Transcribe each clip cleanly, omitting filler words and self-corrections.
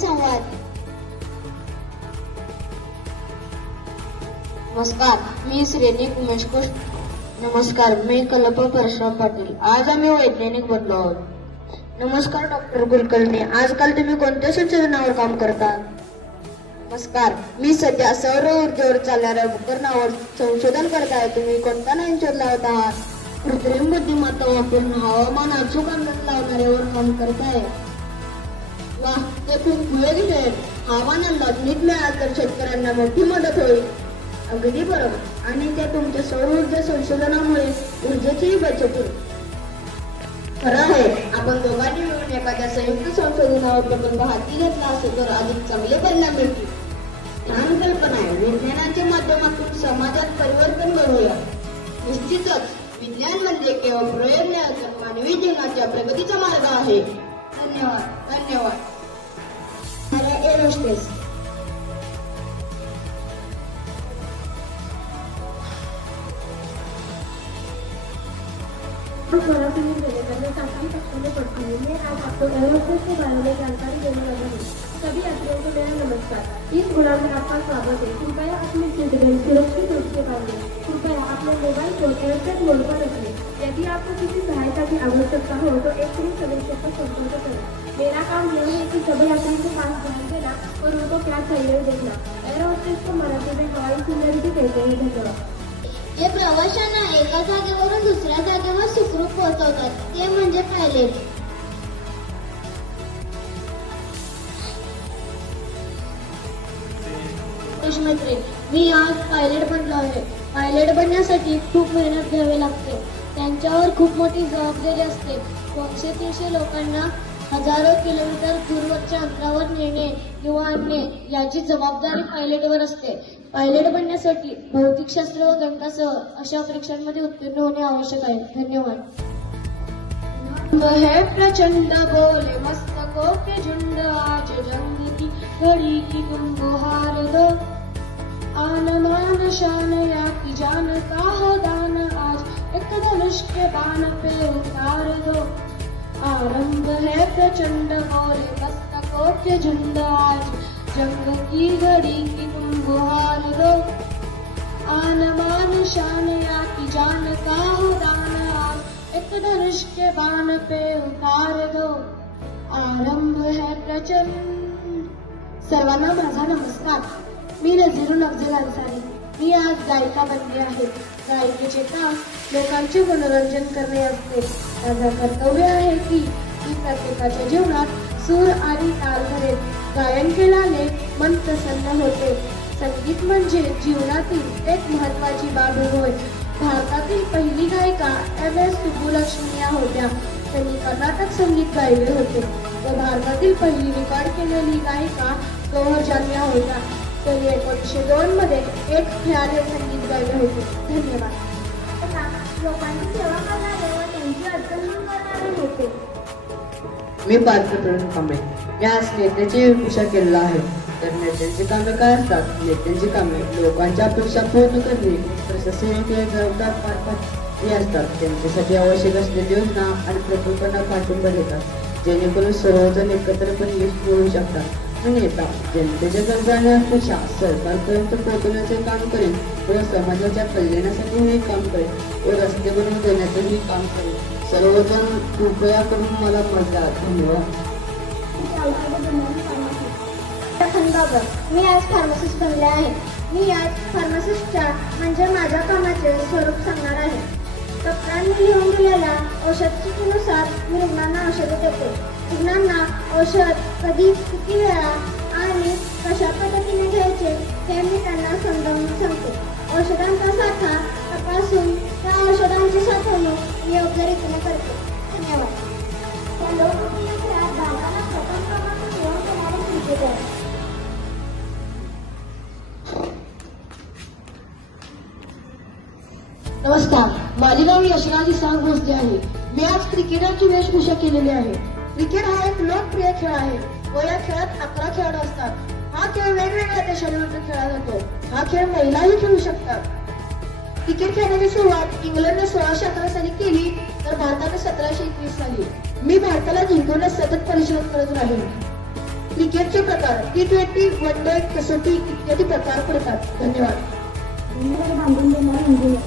संवाद. नमस्कार, मी श्रेनिक उमेश घोष. नमस्कार, मी कल्पना परशुराम पाटील. आज आम्ही वैज्ञानिक बनलो आहोत. नमस्कार डॉक्टर कुलकर्णी, आजकाल तुम्ही कोणत्या संशोधनावर काम करता? नमस्कार, मी सध्या सौर ऊर्जेवर चालणाऱ्या उपकरणावर संशोधन करताय. तुम्ही कोणता नवीन शोध लावत आहात? कृत्रिम बुद्धिमत्ता वापरून हवामान अचूक अंदाज लावणाऱ्यावर काम करताय. वाह, ते खूप उपयोगी आहे. हवामान अंदाज नीट मिळाला तर शेतकऱ्यांना मोठी मदत होईल. अगदी बरोबर, आणि त्या तुमच्या सौर ऊर्जा संशोधनामुळे ऊर्जेचीही बचत होईल. खरं आहे, आपण दोघांनी मिळून एखाद्या संयुक्त संशोधनावर प्रकल्प हाती घेतला असेल तर अधिक चांगले परिणाम मिळतील. छान कल्पना आहे. विज्ञानाच्या माध्यमातून समाजात परिवर्तन घडवूया. निश्चितच, विज्ञान म्हणजे केवळ प्रयोग नाही तर मानवी जीवनाच्या प्रगतीचा मार्ग आहे. धन्यवाद. धन्यवाद. एरोस्पेस. सभी यात्रियों को मेरा नमस्कार. इस उड़ान में आपका स्वागत है. कृपया अपने सीट बेल्ट सुरक्षित रूप से बांधें. कृपया अपने मोबाइल फोन एयरप्लेन मोड पर रखें. यदि आपको किसी सहायता की आवश्यकता हो तो एक पुलिस सदस्य का संपर्क करें. मेरा काम यह है कि सभी यात्रियों को पास ध्यान देना और उनको क्या चाहिए देखना. एयर होस्टेस को मराठी में हवाई सिक्योरिटी कहते हैं. धन्यवाद. हे प्रवाशांना एका जागेवरून दुसऱ्या जागेवर सुखरूप पोहोचवतात ते म्हणजे पायलट. मी आज पायलट बनलो आहे. पायलट बनण्यासाठी खूप मेहनत घ्यावी लागते. त्यांच्यावर खूप मोठी जबाबदारी असते. 200-300 लोकांना हजारो किलोमीटर दूरवरच्या अंतरावर नेणे किंवा आणणे याची जबाबदारी पायलटवर असते. पायलट बनण्यासाठी भौतिकशास्त्र व गणितासह अशा परीक्षांमध्ये उत्तीर्ण होणे आवश्यक आहे. धन्यवाद. है प्रचंड बोले मस्तकों के झुंड, आज जंग की घड़ी की तुम गुहार दो. आन मान शान या की जान का हो दान, आज एक धनुष के बाण पे उतार दो. आरंभ है प्रचंड बोले मस्तकों के झुंड, आज जंग की घड़ी की तुम गुहार दो. आन मान शान या की जान का हो दान, आज एक धनुष के बाण पे उतार दो. आरंभ है प्रचंड. सर्वांना माझा नमस्कार. मी नझीरुल अफजल अन्सारी. मी आज गायिका बनली आहे. गायिकेचे काम लोकांचे मनोरंजन करणे असते. माझं कर्तव्य आहे की मी प्रत्येकाच्या जीवनात सूर आणि ताल भरेल. गायन केल्याने मन प्रसन्न होते. संगीत म्हणजे जीवनातील एक महत्वाची बाब होय. भारतातील पहिली गायिका MS सुब्बुलक्ष्मी या होत्या. त्यांनी कर्नाटक संगीत गायले होते व भारतातील पहिली रेकॉर्ड केलेली गायिका गौहर जान या होत्या. त्यांनी 1902 मध्ये एक खेळाडू संगीत गायले होते. धन्यवाद. लोकांची सेवा करणारे व त्यांची अडचण दूर करणारे होते. मी पार्थप्रवीण कांबळे. मी आज नेत्याची भूषा केलेला आहे. तर नेत्यांची कामे काय असतात? नेत्यांची कामे लोकांच्या अपेक्षा पूर्ण करणे, प्रशासकीय जबाबदार पार पाडणे असतात. त्यांच्यासाठी आवश्यक असलेली योजना आणि प्रकल्पांना पाठिंबा देतात, जेणेकरून सर्वजण एकत्रपणे यश मिळवू शकतात. नेता जनतेच्या गरजा आणि अपेक्षा सरकारपर्यंत पोहोचवण्याचे काम करेल व समाजाच्या कल्याणासाठी हे काम करेल व रस्ते बनवून देण्याचेही काम करेल. सर्वजण कृपया करून मला मत द्या. धन्यवाद. मी आज फार्मासिस्ट बनले आहे. मी आज फार्मासिस्टच्या म्हणजे माझ्या कामाचे स्वरूप सांगणार आहे. डॉक्टरांनी लिहून दिलेल्या औषधसूचीनुसार मी रुग्णांना औषधे देते. रुग्णांना औषध कधी, किती वेळा आणि कशा पद्धतीने घ्यायचे हे मी त्यांना समजावून सांगते. औषधांचा साठा तपासून त्या औषधांची साठवणूक मी योग्य रीतीने करते. धन्यवाद. प्रथम क्रमांक मिळवून देणारे क्रिकेटर. नमस्कार, माझे नाव यशराज इसाक भोसले आहे. मी आज क्रिकेटरची वेशभूषा केलेली आहे. क्रिकेट हा एक लोकप्रिय खेळ आहे व या खेळात 11 खेळाडू असतात. हा खेळ वेगवेगळ्या देशांविरुद्ध खेळला जातो. हा खेळ महिलाही खेळू शकतात. क्रिकेट खेळण्याची सुरुवात इंग्लंडने 1611 साली केली तर भारताने 1721 साली. मी भारताला जिंकवण्यास सतत परिश्रम करत राहील. क्रिकेटचे प्रकार T20, वन डे, कसोटी इत्यादी प्रकार पडतात. धन्यवाद. बांधून देणार म्हणजे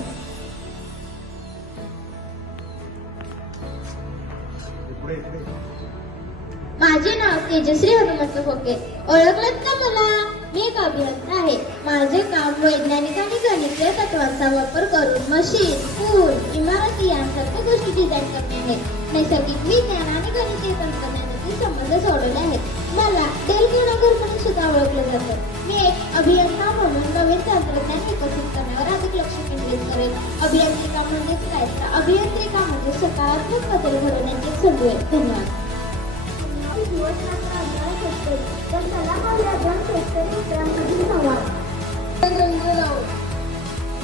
माझे नाव तेजश्री हनुमंत खोके. ओळखलत का मला? मी एक अभियंता आहे. माझे काम वैज्ञानिक आणि गणितीय तत्वांचा वापर करून मशीन, पूल, इमारती यांसारख्या गोष्टी डिझाईन करणे आहे. नैसर्गिक विज्ञान आणि गणितीय तंत्रज्ञानाचे संबंध सोडवले आहेत. मला डेल गुणाकार म्हणून सुद्धा ओळखले जातं. मी एक अभियंता म्हणून नवीन तंत्रज्ञान विकसित करण्यावर अधिक लक्ष केंद्रित करेन. अभियांत्रिका म्हणजेच काय? अभियांत्रिका म्हणजे सकारात्मक बदल घडवण्याची एक संधी आहे. धन्यवाद.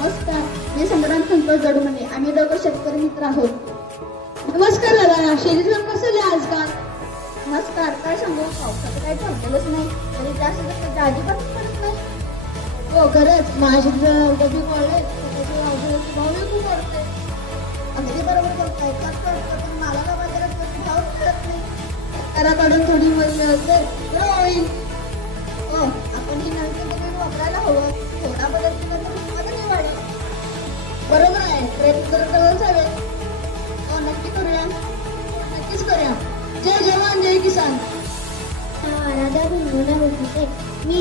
नमस्कार, मी संग्राम संतोष जडमणे. आम्ही दोघं शेतकरी मित्र आहोत. नमस्कार दादा, शेतीचं कसं आहे आजकाल? नमस्कार, काय सांगू, पावसाचं काही ठरलेलंच नाही आणि जास्त अजिबात पडत नाही. हो खरंच, माझे गबी कॉलेज त्याचे औषधाचे भावही खूप वाढते. अगदी बरोबर बोलताय. पण मला का बाजारात भाव मिळत नाही. घराकडून थोडी मदत मिळते होईल. हो, आपण ही नवीन तंत्रज्ञान वापरायला हवं. थोडा बदल केला तर उत्पादनही वाढेल. बरोबर आहे, प्रयत्न तर करायलाच हवे. हो, नक्की करूया. नक्कीच करूया. जय जवान जय किसान. राजा भिंगोना बोलते. मी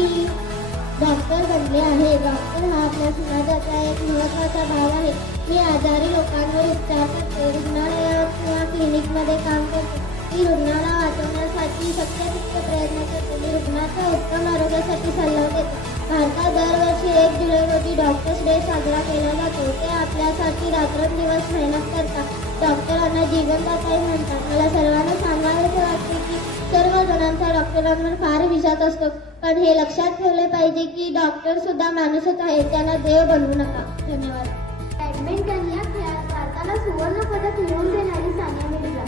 डॉक्टर बनले आहे. डॉक्टर हा आपल्या समाजाचा एक महत्त्वाचा भाग आहे. मी आजारी लोकांवर उपचार करते. रुग्णालयात किंवा क्लिनिकमध्ये काम करते. मी रुग्णाला वाचवण्यासाठी शक्य तितके प्रयत्न करते. मी रुग्णाच्या उत्तम आरोग्यासाठी सल्ला देते. भारतात दरवर्षी 1 जुलै रोजी डॉक्टर्स डे साजरा केला जातो. ते आपल्यासाठी रात्रंदिवस मेहनत करतात. डॉक्टरांना जीवनदाताही म्हणतात. मला सर्वांना सांगायला वाटते की सर्व जणांचा डॉक्टरांवर फार विश्वास असतो, पण हे लक्षात ठेवले पाहिजे की डॉक्टर सुद्धा माणूसच आहे. त्यांना देव बनवू नका. धन्यवाद. बॅडमिंटन या खेळात भारताला सुवर्ण पदक मिळवून देणारी सानिया मिर्झा.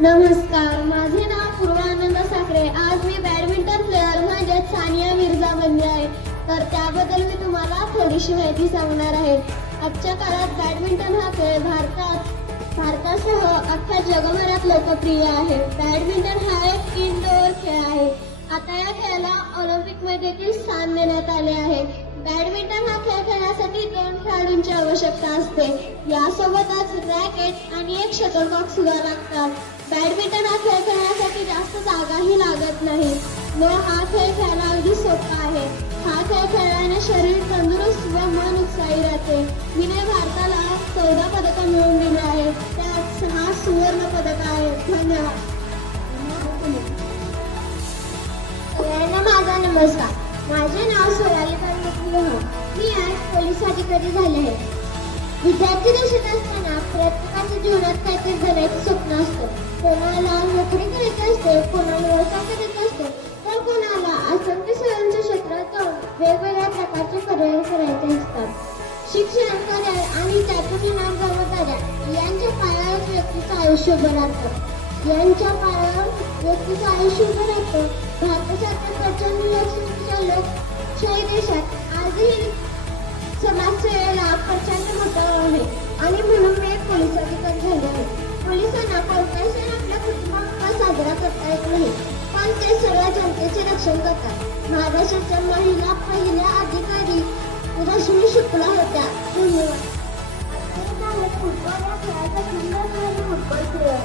नमस्कार, माझे नाव पूर्वानंद साखरे. आज मी बॅडमिंटन प्लेअर म्हणजेच सानिया मिर्झा बनली आहे. तर त्याबद्दल मी तुम्हाला थोडीशी माहिती सांगणार आहे. आजच्या काळात बॅडमिंटन हा खेळ भारतासह अख्ख्या जगभरात लोकप्रिय आहे. बॅडमिंटन हा एक इनडोअर खेळ आहे. आता या खेळाला ऑलिम्पिकमध्ये देखील स्थान देण्यात आले आहे. बॅडमिंटन हा खेळ खेळण्यासाठी 2 खेळाडूंची आवश्यकता असते. यासोबतच रॅकेट आणि एक शटलकॉक सुद्धा लागतात. बॅडमिंटन हा खेळ खेळण्यासाठी जास्त जागाही लागत नाही व हा खेळ खेळायला अगदी सोपा आहे. हा खेळ खेळल्याने शरीर तंदुरुस्त व मन उत्साही राहते. मीने भारताला 14 पदकं मिळवून दिली आहे. त्यात 6 सुवर्ण पदक आहेत. धन्यवाद. सगळ्यांना माझा नमस्कार. माझे नाव सोनाली लोह. मी आज पोलीस अधिकारी झाले आहे. विद्यार्थी दशेत असताना प्रत्येकाच्या जीवनात काहीतरी बनायचं स्वप्न असतं. कोणाला नोकरी करायची असते, कोणाला व्यवसाय करायचा असतो, तर कोणाला असंख्य सेवांच्या क्षेत्रात जाऊन वेगवेगळ्या प्रकारचे पर्याय करायचे असतात. शिक्षण, करिअर आणि त्यातून नाम जबाबदाऱ्या यांच्या पायावर व्यक्तीचं आयुष्य उभं राहतं. भारतासारख्या प्रचंड लोकसंख्येच्या लोकशाही देशात आजही समाजसेवेला प्रचंड महत्त्व आहे आणि म्हणून मी एक पोलीस अधिकारी झाले आहे. पोलिसांना कोणताही सण आपल्या कुटुंबात साजरा करता येत नाही, पण ते सर्व जनतेचे रक्षण करतात. महाराष्ट्राच्या महिला पहिल्या अधिकारी रश्मी शुक्ला होत्या. धन्यवाद. फुटबॉल या खेळाचा सुंदर फुटबॉल खेळ.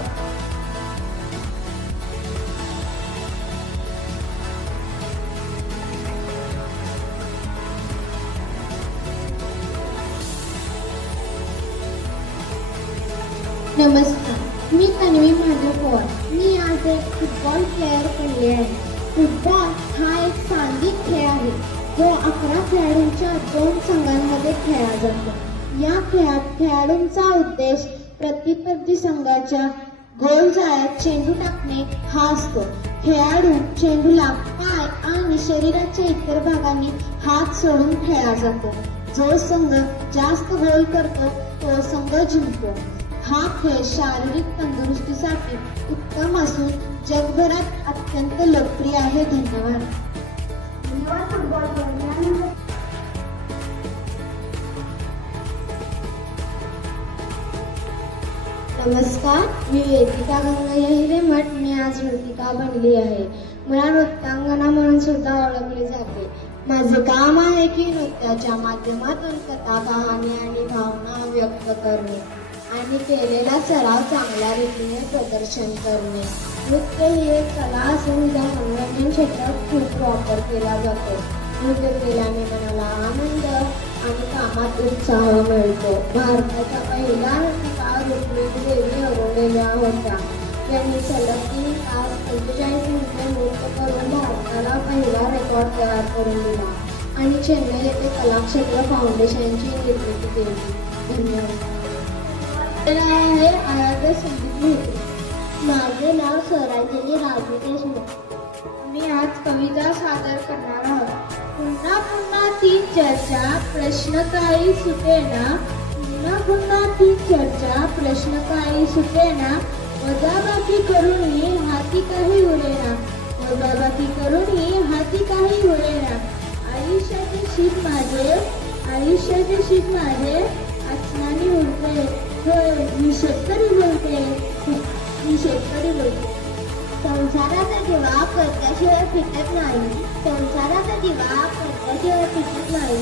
नमस्कार, मी तन्वी माधव पवार. मी आज एक फुटबॉल प्लेअर बनले आहे. फुटबॉल हा एक सांघिक खेळ आहे जो 11 खेळाडूंच्या 2 संघांमध्ये खेळला जातो. या खेळात खेळाडूंचा उद्देश प्रतिस्पर्धी संघाच्या गोल जाळ्यात चेंडू टाकणे हा असतो. खेळाडू चेंडूला पाय आणि शरीराच्या इतर भागांनी हात सोडून खेळला जातो. जो संघ जास्त गोल करतो तो संघ जिंकतो. हा खेळ शारीरिक तंदुरुस्तीसाठी उत्तम असून जगभरात अत्यंत लोकप्रिय आहे. धन्यवाद. नमस्कार, मी वेदिका गंगय्या हिरेमठ. मी आज नृतिका बनली आहे. मला नृत्यांगना म्हणून सुद्धा ओळखले जाते. माझे काम आहे की नृत्याच्या माध्यमातून कथा, कहाणी आणि भावना व्यक्त करणे आणि केलेला सराव चांगल्या रीतीने प्रदर्शन करणे. नृत्य ही एक कला असून ज्या मनोरंजन क्षेत्रात खूप वापर केला जातो. नृत्य केल्याने मनाला आनंद आणि कामात उत्साह मिळतो. भारताच्या पहिल्या नर्तिका रुक्मिणी देवी हरवलेल्या होत्या. त्यांनी सलग 3 तास 45 मिनिटे नृत्य करून भारताला पहिला रेकॉर्ड तयार करून दिला आणि चेन्नई येथे कलाक्षेत्र फाउंडेशनची निर्मिती केली. धन्यवाद. आहे आराध्य संगीत मेहते. माझे नाव स्वरांजली राजू देशमुख. मी आज कविता सादर करणार आहोत. पुन्हा पुन्हा ती चर्चा, प्रश्न काही सुटेना. पुन्हा पुन्हा ती चर्चा, प्रश्न काही सुटेना. वजाबाकी करूनही हाती काही उरेना. वजाबाकी करूनही हाती काही उरेना. आयुष्याचे शीत माझे, आयुष्याचे शीत माझे आसमानी उडते. होय, मी शेतकरी बोलते, मी शेतकरी बोलते. संसाराचा दिवा करत्याशिवाय फिटत नाही. संसाराचा दिवा करत्याशिवाय फिटत नाही.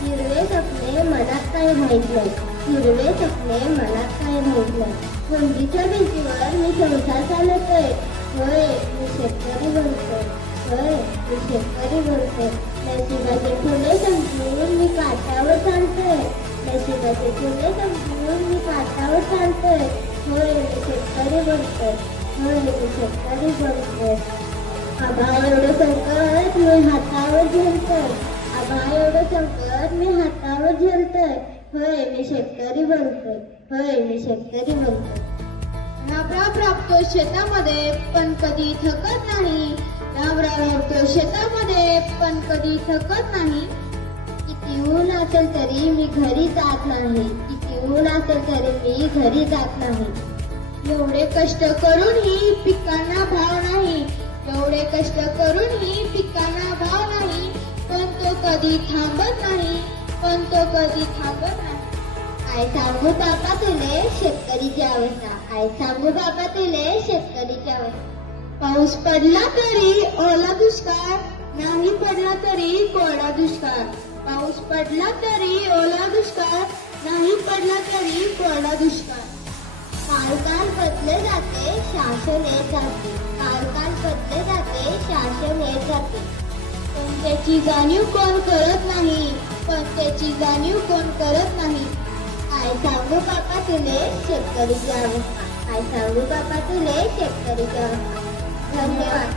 हिरवे स्वप्ने मनात काही माहीत नाही. हिरवे स्वप्ने मनात काही माहीत नाही. कोंडीच्या भिंतीवर मी संसार चालवतोय. होय, मी शेतकरी बोलतोय. होय, मी शेतकरी बोलतोय. नशिबाचे फुले समजून मी काठावर चालतोय. नशिबाचे फुले समजून मी काठावर चालतोय. होय, मी शेतकरी बोलतोय. होय, मी शेतकरी बोलतोय. आभा एवढं संकट मी हातावर झेलतोय. आभा एवढं संकट मी हातावर झेलतोय. होय, मी शेतकरी बोलतोय. होय, मी शेतकरी बोलतोय. राबराब राबतो शेतामध्ये पण कधी थकत नाही. राबराब राबतो शेतामध्ये पण कधी थकत नाही. किती ऊन असेल तरी मी घरी जात नाही. किती ऊन असेल तरी मी घरी जात नाही. एवढे कष्ट करूनही पिकांना भाव नाही. एवढे कष्ट करूनही पिकांना भाव नाही. पण तो कधी थांबत नाही. पण तो कधी थांबत नाही. काय सांगू बाबा तुले शेतकरीची अवस्था. काय सांगू बाबा तुले शेतकरीची अवस्था. पाऊस पडला तरी ओला दुष्काळ, नाही पडला तरी कोरडा दुष्काळ. पाऊस पडला तरी ओला दुष्काळ, नाही पडला तरी कोरडा दुष्काळ. काल काल बदले जाते, शासन येत जाते. काल काल बदले जाते, शासन येत जाते. पण त्याची जाणीव कोण करत नाही. पण त्याची जाणीव कोण करत नाही. काय सांगू बाबा तुले शेतकरीची अवस्था. काय सांगू बाबा तुले शेतकरीची अवस्था. धन्यवाद.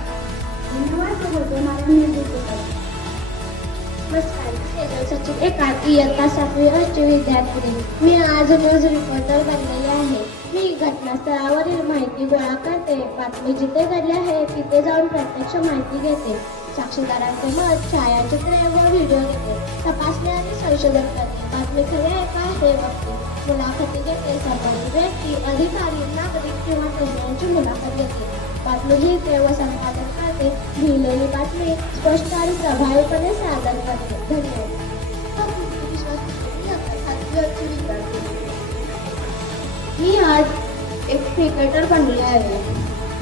नमस्कार, मी सचिन एकात इयत्ता 7वी राष्ट्रीय विद्यार्थी. मी आज न्यूज रिपोर्टर बनलेली आहे. मी घटनास्थळावरील माहिती गोळा करते. बातमी जिथे घडली आहे तिथे जाऊन प्रत्यक्ष माहिती घेते. साक्षीदारांचे मत, छायाचित्रे व व्हिडिओ घेते. तपासणी आणि संशोधन करते. बातमी खरी आहे का हे बघते. मुलाखती घेते. संबंधित व्यक्ती, अधिकारी, नागरिक किंवा तज्ज्ञांची मुलाखत घेते. बातमी लिहिते व संपादन करते. लिहिलेली बातमी स्पष्ट आणि प्रभावीपणे सादर करते. धन्यवाद. मी आज एक क्रिकेटर बनले आहे.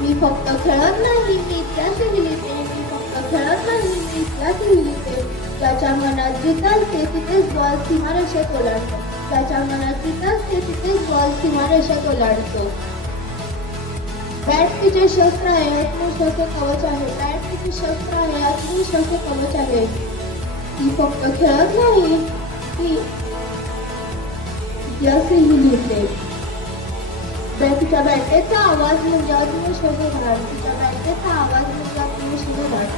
मी फक्त खेळत नाही, मी इतिहासही लिहिते. मी फक्त खेळत नाही, मी इतिहासही लिहिते. ज्याच्या मनात जिथं असते तिथेच बॉल सीमारेषेत ओलांडतो. ज्याच्या मनात जिथं असते तिथेच बॉल सीमारेषेत ओलांडतो. बॅट तिचे शस्त्र आहे, आत्मविश्वास कवच आहे. बॅट तिचे शस्त्र आहे, आत्मविश्वास कवच आहे. ती फक्त खेळत नाही, ती इतिहासही लिहिते. तिच्या बॅटेचा आवाज म्हणजे आत्मविश्वास घरात. तिच्या बॅटेचा आवाज म्हणजे आत्मविश्वास घरात.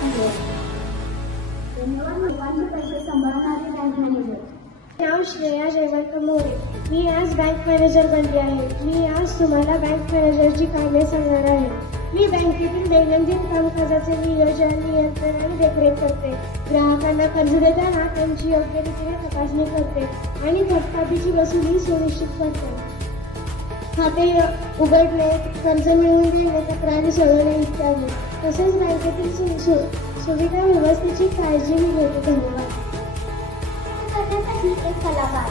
नाव श्रेया जयवंत मोरे. मी आज बँक मॅनेजर बनली आहे. मी आज तुम्हाला बँक मॅनेजरची कामे सांगणार आहे. मी बँकेतील दैनंदिन कामकाजाचे नियोजन, नियंत्रण आणि देखरेख करते. ग्राहकांना कर्ज देताना त्यांची योग्य रीतीने तपासणी करते आणि थकबाकीची वसुली सुनिश्चित करते. खाते उघडणे, कर्ज मिळवून देणे, तक्रारी सोडवणे इत्यादी. तसेच बँकेतील सुविधा व्यवस्थेची काळजी मी घेते. धन्यवाद. करण्यासाठी एक कलाकार.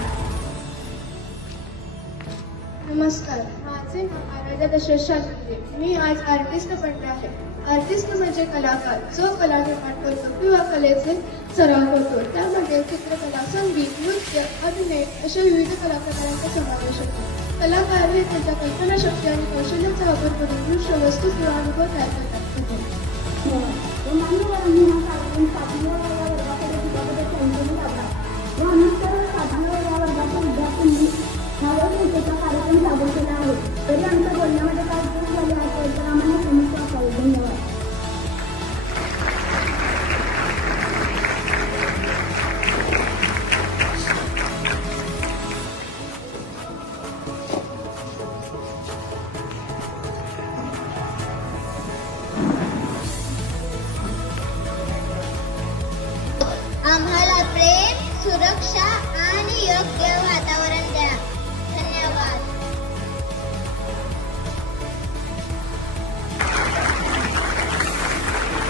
नमस्कार, माझे नाव आराध्या दशरथ शास्त्री. मी आज आर्टिस्ट बनले आहे. आर्टिस्ट म्हणजे कलाकार, जो कला निर्माण करतो किंवा कलेचे सराव करतो. त्यामध्ये चित्रकला, संगीत, नृत्य, अभिनय अशा विविध कलाप्रकारांचा समावेश होतो. कलाकार हे त्यांच्या कल्पनाशक्ती आणि कौशल्याचा वापर करून दृश्य, वस्तू किंवा अनुभव तयार करतात. कार्यक्रम सादर केला आहे. तरी आमच्या बोलण्यामध्ये काय चूक झाली असेल तर आम्हाला समजून असावे. धन्यवाद. आम्हाला प्रेम, सुरक्षा आणि योग्य